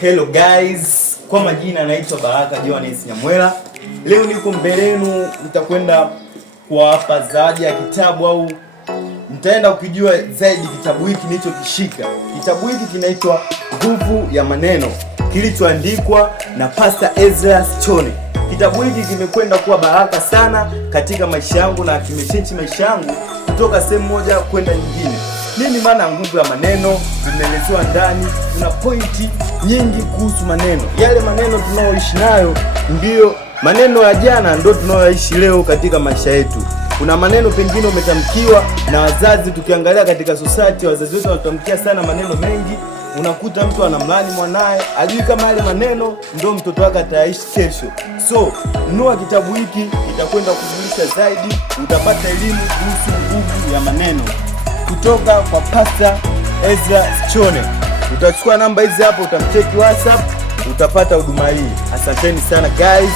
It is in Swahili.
Hello guys, kwa majina naitwa Baraka Johannes Nyamwela. Leo niko mbele yenu, nitakwenda kuwapa zawadi ya kitabu au mtaenda ukijua zaidi kitabu hiki nilichokishika. Kitabu hiki kinaitwa Nguvu ya Maneno, kilichoandikwa na Pastor Ezra Chone. Kitabu hiki kimekwenda kuwa baraka sana katika maisha yangu na kimechange maisha yangu kutoka sehemu moja kwenda nyingine. Nini maana nguvu ya maneno? Tumeelezewa ndani, kuna pointi nyingi kuhusu maneno. Yale maneno tunayoishi nayo ndio maneno ya jana, ndio tunayoishi leo katika maisha yetu. Kuna maneno pengine umetamkiwa na wazazi. Tukiangalia katika society, wazazi wetu wanatamkia sana maneno mengi. Unakuta mtu anamlani mwanae, ajui kama yale maneno ndio mtoto wake ataishi kesho. So, nunua kitabu hiki, itakwenda kufundisha zaidi, utapata elimu kuhusu nguvu ya maneno kutoka kwa Pastor Ezra Chone. Utachukua namba hizi hapo, utamcheki WhatsApp, utapata huduma hii. Asanteni sana guys.